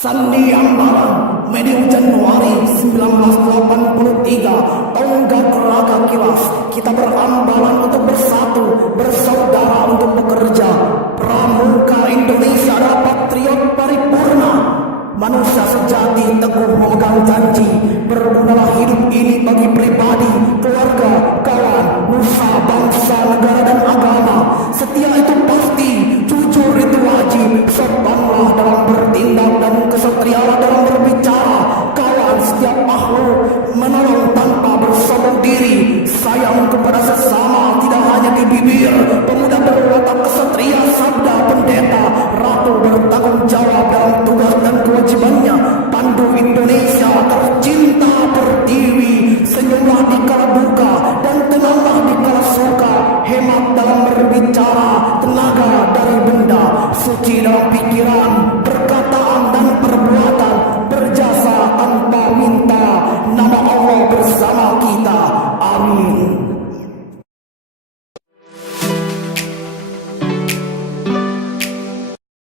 Sandi Ambaran, medio Januari 1983, tonggak raga kilas, kita berambalan untuk bersatu, bersaudara untuk bekerja. Pramuka Indonesia adalah patriot paripurna. Manusia sejati teguh memegang janji, bergunalah hidup ini bagi pribadi, keluarga, kawan, nusa, bangsa, negara dan agama. Setia itu pasti, jujur itu wajib, sopanlah dalam bertindak dan kesatrialah dalam berbicara. Kawan setiap makhluk, menolong tanpa bersombong diri, sayang kepada sesama tidak hanya di bibir. Pemuda berwatak kesatria, sabda pendeta, ratu bertanggung jawab dalam tugas dan kewajibannya. Pandu Indonesia tercinta pertiwi, senyumlah di kala duka dan tenanglah di kala suka. Hemat dalam berbicara, tenaga dari benda, suci dalam pikiran, perkataan dan perbuatan, berjasa tanpa minta. Nama Allah bersama kita. Amin.